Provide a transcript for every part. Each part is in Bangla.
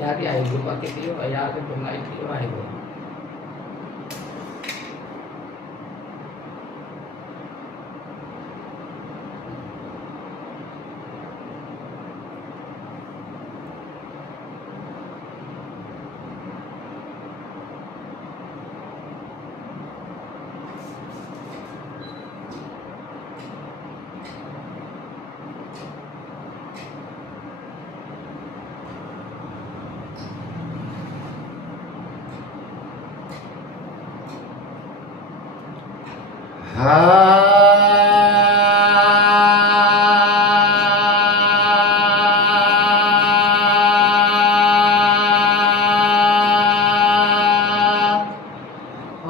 ইয়াতে আহিব বাকী দিও ইয়াতে বনাই দিও আহিব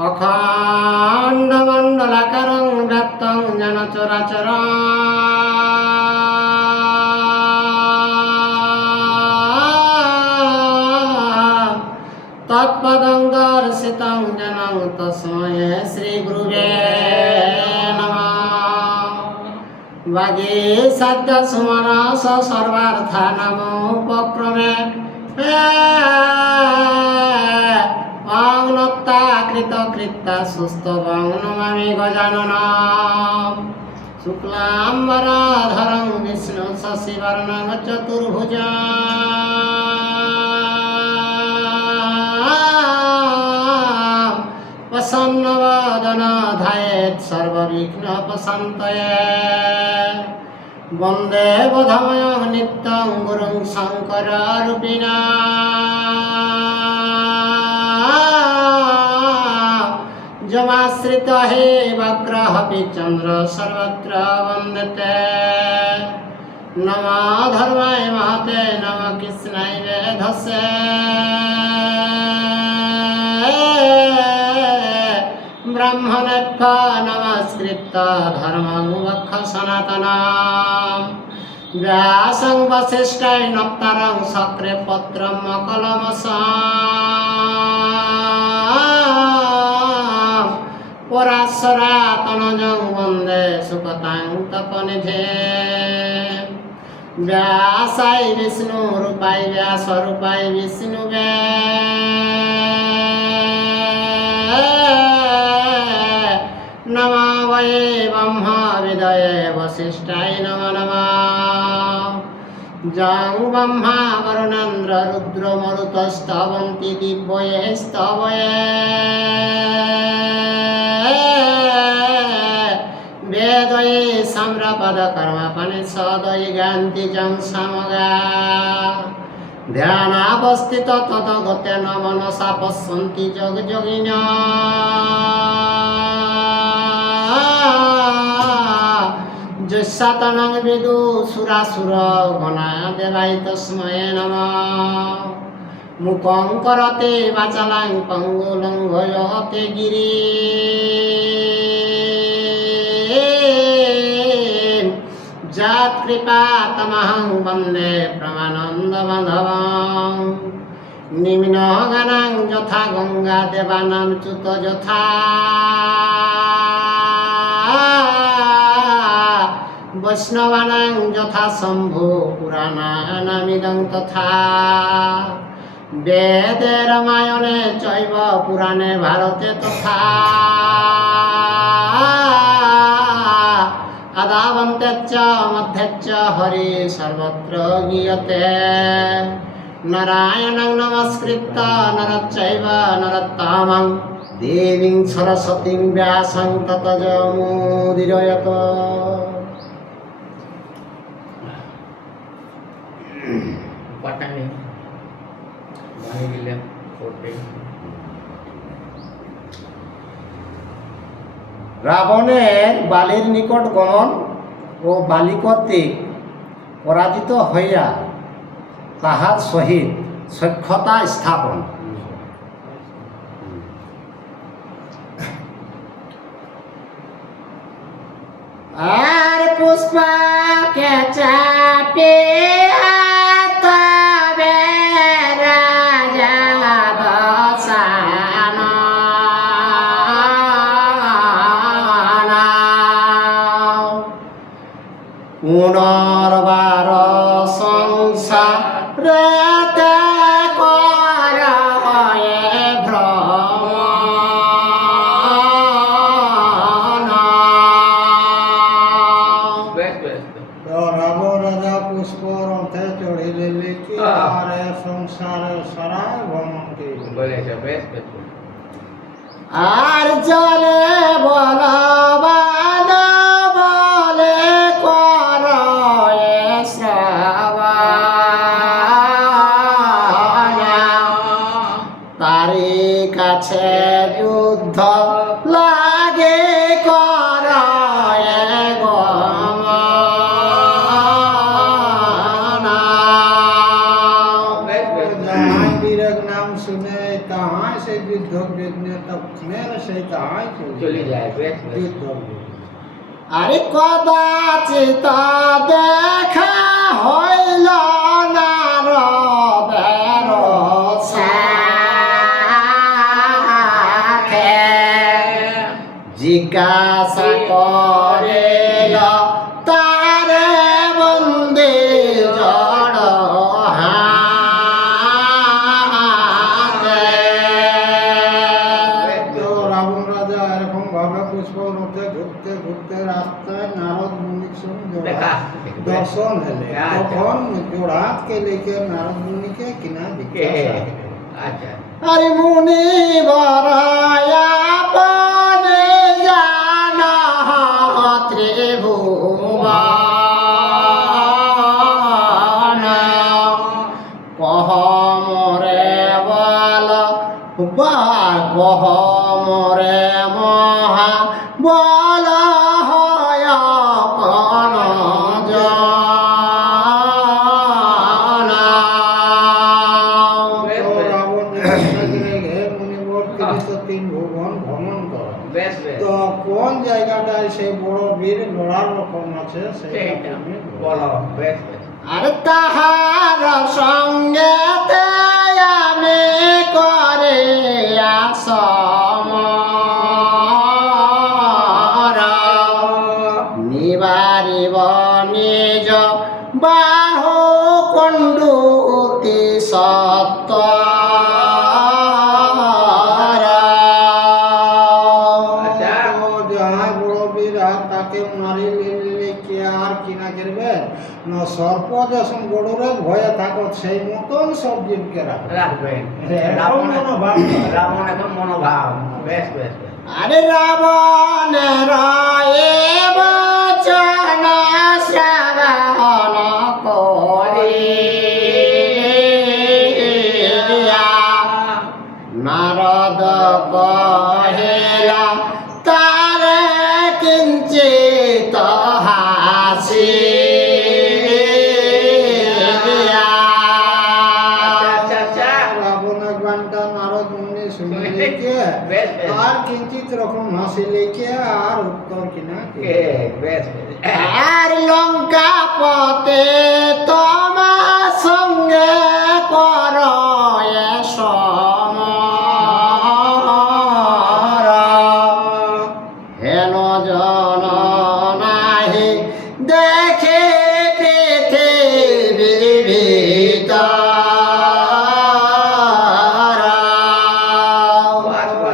অখণ্ড মণ্ডলাকারং ব্যক্তং যেন চরাচরং তৎপদং দর্শিতং যেন তস্मै শ্রী গুরুবে বাগে সাধ্য সুমনস সর্বার্থানাম উপক্রমে অগ্নত্তা কৃত কৃত্তা সুস্থবং নমামি গজাননম শুক্লাম্বরধরং বিষ্ণু শশিবর্ণং চতুর্ভুজং প্রসন্নবদন ধ্যায়েৎ সর্ববিঘ্নোপশান্তয়ে বন্দে বোধময়ং নিত্যং গুরুং শঙ্কররূপিণাম যমাশ্রিত হে বক্রঃ চন্দ্র সর্বত্র বন্দতে নমো ধর্মায় মহতে নমো কৃষ্ণায় বেধসে ব্রাহ্মণেভ্যো নমস্কৃত্য ধর্মং বক্ষ সনাতনম ব্যাসং বশিষ্ঠৈ নপ্তারং শক্রে পত্রম মকলমসাম পরাশরাতনজং বন্দে সুকতাং তপনিধে ব্যাসায় বিষ্ণু রূপায় ব্যাসরূপায় বিষ্ণুবে নমো বয়ে ব্রহ্মা বিদয়ে বশিষ্ঠায় নমো নমঃ যং ব্রহ্মা বরুণেন্দ্র রুদ্র মরুতস্তবন্তি দিব্যয়ে স্তবয়ে বেদয়ে সম্রপদ কর্মপনিষদয়ে গান্তি যং সমগা ধ্যানাবস্থিত তদ্গতেন মনসা পশ্যন্তি যোগ যোগিনঃ যস্যাতনং বিদু সুরাসুর গণা দেবায় তস্মৈ নমঃ মুখং করতে বাচালাং পঙ্গুলং ভয়তে গিরি যৎ কৃপা তমহং বন্দে প্রমানন্দ বান্ধবং নিম্ন গানাং যথা গঙ্গা দেবানাং চ্যুত যথা বৈষ্ণবানাং যথা শম্ভু পুরাণানামিদং তথা বেদে রামায়ণে চৈব পুরাণে ভারতে তথা আদাবন্তেচ্চ মধ্যেচ্চ হরি সর্বত্র গীয়তে নারায়ণং নমস্কৃত্য নরশ্চৈব নরোত্তমং দেবীং সরস্বতীং ব্যাসং ততো জয়মুদীরয়ত রাবণের বালির নিকট গমন ও বালি কর্তৃক পরাজিত হইয়া তাহার সহিত সখ্যতা স্থাপন। আর পুষ্পকে চাপে তবে রাজা দশানন পুনর্বার সংসারেতে বলেছো, বেশ বেশ। আর জলে বলবান বলে কর শ্রবণ, তারি কাছে যুদ্ধ লাগে কর বেশ বেশ। जहाँ वीरक नाम सुने तहाँ से युद्ध देखने तक में से तहाँ চলে যায়, বেশ বেশ। युद्ध আরে কদাচিত দেখা হইল নারদের সাথে, জিজ্ঞাসা করিল তারে বন্দী জড় হাতে। তো রাবণ রাজা এরকম ভাবে পুষ্পবনতে ঘুরতে ঘুরতে রাস্তায় নারদ মুনির সঙ্গে দেখা। দর্শন হলে আচ্ছা। তখন জোড়াত के लेके नारद मुनि के किना কে? जिज्ञासा আচ্ছা। আরে মুনি বরায়াপনে জান ত্রিভুবন, কহ মোরে বল কহ মোরে মহা বল হয় কোন বেশ तो বেশ। रावण ने घोषणा करे हे मुनिवर তিনি তো তিন ভুবন ভ্রমণ করেন বেশ বেশ। তো কোন জায়গাটায় সেই বড় বীর লড়ার রকম আছে সেটা সেইটা তুমি বলো, বেশ বেশ। আর তাহার সঙ্গে আমি করে নিবারিব নিজ বাহু কণ্ডুতি সত্য। আচ্ছা। তো যাহা বড় বীর তাকে মারি লেকে আর কিনা করবে না সর্প যখন গড়রে ভয়ে থাকো সেই মতন সব জীবকে রাখবে রাখবেন। এরকম রাবণ মনোভাব। রাবণ এখন মনোভাব, বেশ বেশ বেশ। আরে রাবণের এ বচন শ্রবণ করিয়া নারদ কহিলা তারে কিঞ্চিত হাসিয়া। আচ্ছা আচ্ছা। রাবণ একবারটা নারদ মুনি শুনে লেকে বেশ বেশ। আর কিঞ্চিত রকম হাসি লেকে আর উত্তর কিনা কে? বেশ বেশ। আর লঙ্কা পতে তোমার সঙ্গে কর সমর, হেন জন নাহি দেখে পৃথিবী ভিতর।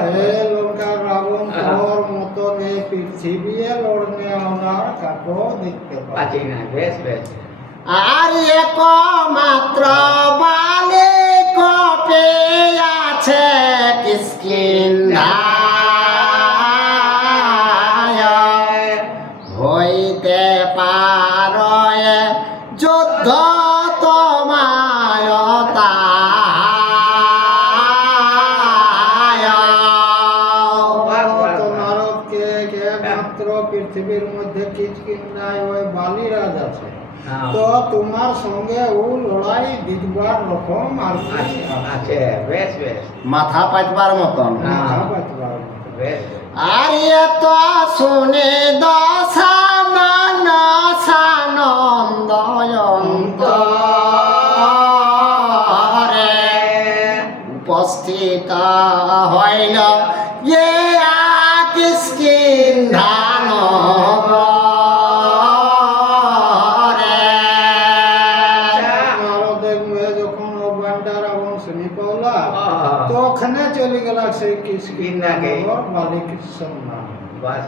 হে লঙ্কার রাবণ তোর মতন এই পৃথিবী লড়নে ওনার কাকো দেখতে পাচ্ছি পাচ্ছি না, বেশ বেশ। আর একমাত্র বালে কপে আছে কিষ্কিন্ধায়, হইতে পারয় যুদ্ধ তোমায় তাহায়। তো নারদকে মাত্র পৃথিবীর মধ্যে কিচকিন্ধায় ওই বালিরাজ আছে হ্যাঁ। তো তোমার সঙ্গে ও লড়াই জিতবার রকম আর আছে আছে, বেশ বেশ। মাথা পাইবার মতন। মাথা পাতবার মতো। বেশ বেশ। আর এত শুনে দশানন সানন্দয়ন্তরে উপস্থিত হইল এ কিষ্কিন্ধান নারদের মেয়ে যখন ও বান্ডা রাবণ শুনি পাওলা তো ওখানে চলে গেল সেই কিষ্কিন্ধাকে। কিষ্কিন্ধার মালিক সম্মান বাস।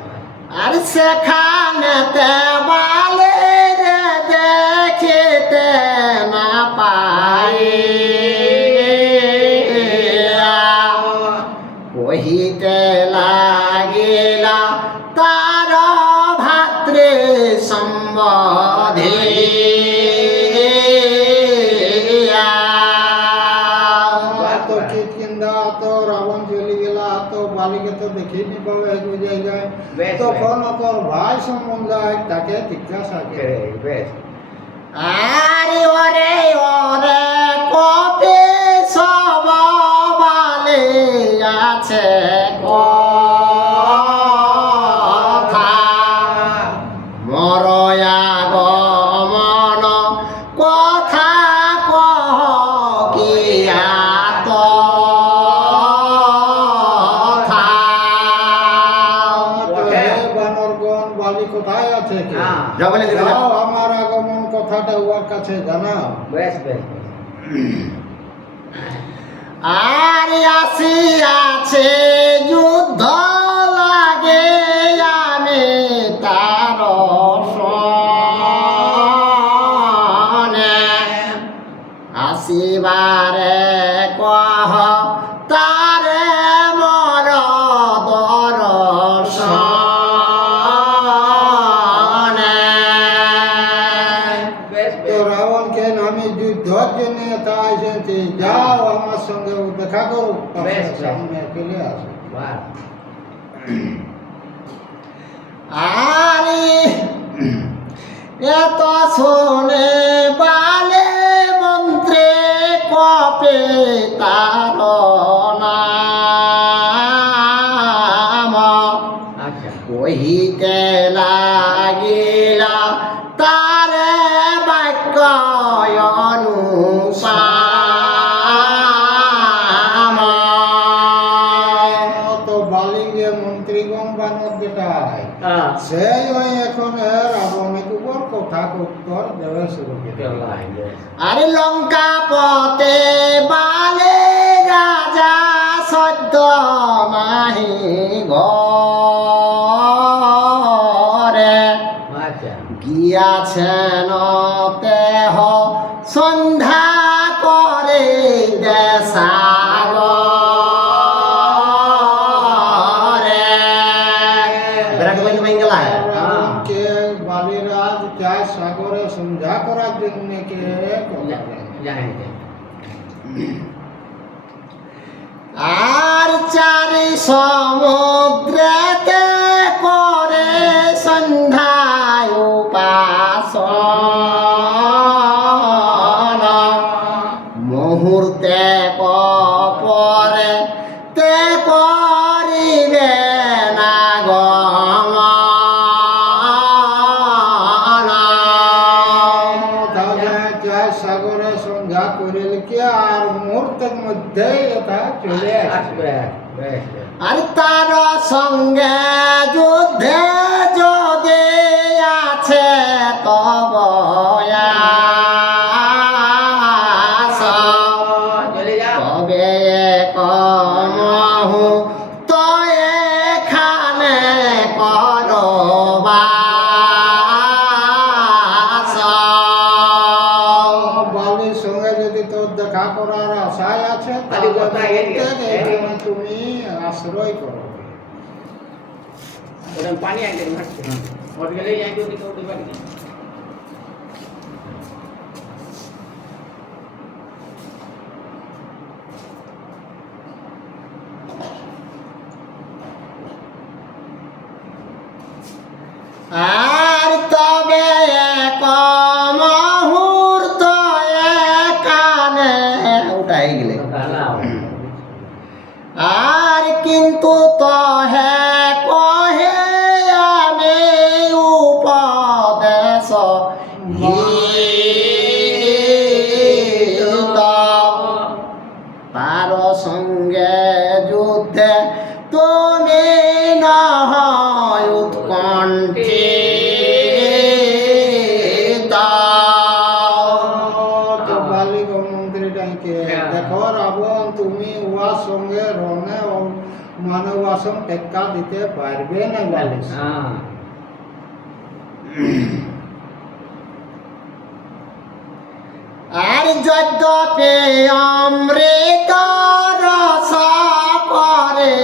আর সেখানেতে বালে রে দেখিতে না পাই কহিতে লাগিলা তার ভাতৃ সম্বধে তো কিৎকিন্দা তো রাবণ চলে গেলা তো বালিকে তো দেখিনি পাবে এক জায়গায় বেশ, তখন ওর ভাই সম্বন্ধে তাকে জিজ্ঞাসা করে Correct. Best. আরে ওরে ওরে কপি সব বালে আছে কথা মরয়া গমন কথা কহ কিয়া বানরগণ বালি কোথায় আছে কে? হ্যাঁ। যাও আমার আগমন কথাটা ওর কাছে জানাও। Best. আর আসিয়াছে যুদ্ধ লাগে আমি তার শনে আসিবারে কহ তারে মর দর্শনে তো রাবণকে আমি যুদ্ধের জন্য তাই এসেছি, যাও আমার সঙ্গে দেখা করো। বেশ, বেশ। সামনে চলে আসো। Wow. আরে এত শোনে বালে মন্ত্রে কপে তার নাম আচ্ছা। কহিতে লাগিলা তারে বাক্য অনুসাম তো বালিঙ্গে মন্ত্রীগণ বানর যেটাই Ah. সেই ওই এখন রাবণের উপর কথা উত্তর দেবে শুরু করে। আরে লঙ্কা পতে বালে রাজা সদ্য মাহি ঘরে আচ্ছা। গিয়াছেন তেহ সন্ধ্যা করে দেশাগরে রাবণকে বালিরাজ চায় সাগরে সন্ধ্যা করার জন্য কে কথা বলে। জানি আর চারি সমুদ্রেতে করে সন্ধ্যায় উপাসন মুহূর্তে পরে তে করিবে না গমন তাহলে চায় সাগরে সন্ধ্যা করিল কি আর মুহূর্তের মধ্যে এটা চলে আসবে। আর তার সঙ্গে যুদ্ধে যদি আছে তব আশ, চলে যা। তবে কমহু তো এখানে করবাস বালির সঙ্গে যদি তোর দেখা করার আশায় আছে খালি তাহলে কথা এগিয়ে প্রত্যেক গেছে। এখানে তুমি আশ্রয় করো। ওরকম পানি আনতে মারছে ওর গেলে আনতে ওদিকে উঠতে পারি না। আর তবে এক মুহূর্ত এখানে উঠাই গেলে আর কিন্তু তহে কহে আমি উপদেশ হিত তার সঙ্গে যুদ্ধে তুমি নহ উৎকণ্ঠিত তো বালিক মন্ত্রীটাকে দেখো রাবণ তুমি উহার সঙ্গে রণে মানবাসন টেক্কা দিতে পারবে না বালিক। হ্যাঁ। আর যদ্যপি অমৃত রস করে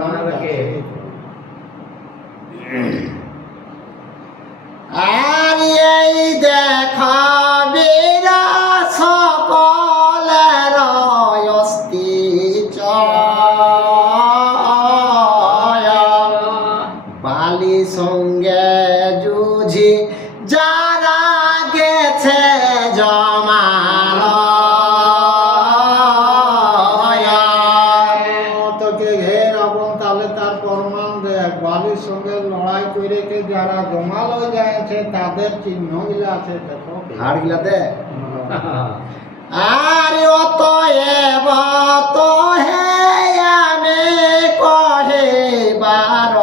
বানাবে কে? আর এই দেখ বীর সকলের অস্থি বালি সঙ্গে যুঝি যারা গেছে জমালয় তোকে হে রাবণ তাহলে তার প্রমাণ দেখ বালির সঙ্গে লড়াই করে কে যারা জমালয় যাচ্ছে তাদের চিহ্ন গুলা আছে দেখো হাড় গিলাতে আর অতএব তো হে আমি কহে বারবার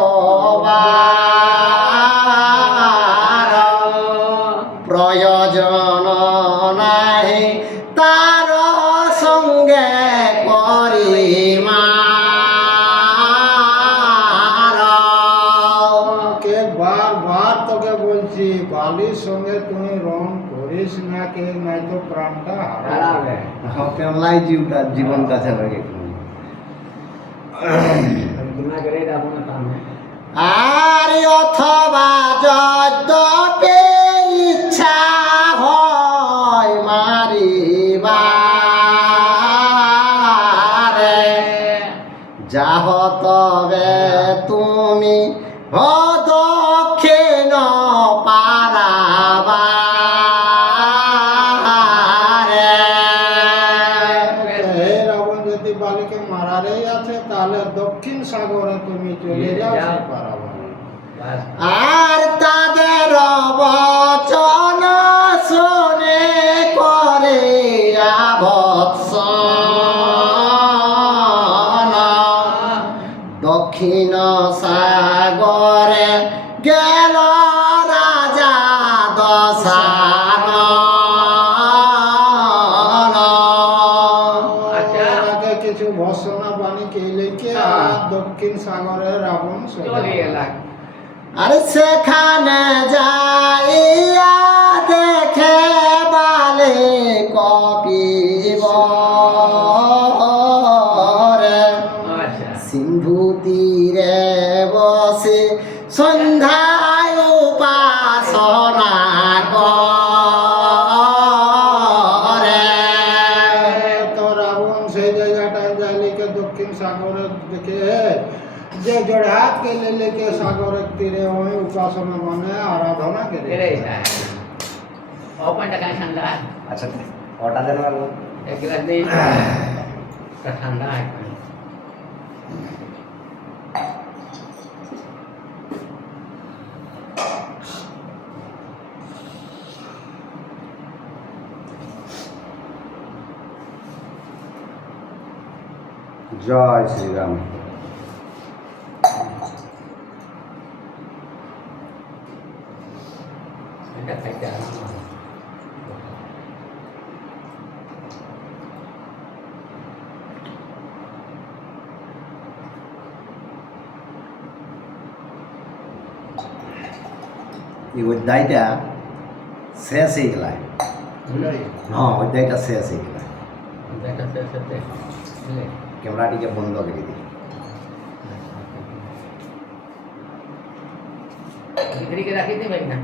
প্রয়োজন নাহি তার সঙ্গে পরিমার কে বারবার তোকে বলছি বালির সঙ্গে তুই রং করিস না কে নাই তো প্রাণটা হারাবে হারাবে। কেমলাই জীবনটা ছেড়ে গুণা করে রাবণ কামে আর অথবা যদ্যপি ইচ্ছা হয় মারিবারে যাহ তবে তুমি দক্ষিণ পারাবারে হে রাবণ যদি বালিকে মারারেই আছে তাহলে দক্ষিণ সাগরে তুমি চলে যাও যাও। সে পারাবার। বাস আর তাদের বচন শুনে করে ভৎসন দক্ষিণ সাগরে গেল রাজা দশানন আচ্ছা। আগে কিছু ভর্সনা বাণী কে লিখে আর দক্ষিণ সাগরে রাবণ চলে চলে এলাক আর সেখানে যাইয়া দেখে বালে কপিব আচ্ছা সিন্ধু তীরে বসে সন্ধ্যায় উপাসনা করে তো রাবণ সেই জায়গাটায় যায় লিখে দক্ষিণ সাগরের দিকে যে জড়হাতকে লেকে সাগরের তীরে ওই উপাসনা মানে আরাধনা করে এরে যায় ওপেনটা কানে ঠান্ডা আচ্ছা ওটা দেন বাবু এক গ্লাস দিন ঠান্ডা একদম জয় শ্রীরাম এটা খাইতে আরাম হয়। এই অধ্যায়টা শেষ হয়ে গেল হ্যাঁ অধ্যায়টা শেষ হয়ে গেল দেখা শেষ হতে বুঝলে? ক্যামেরাটিকে বন্ধ করে দিই ভিতরে রাখি দিবেন না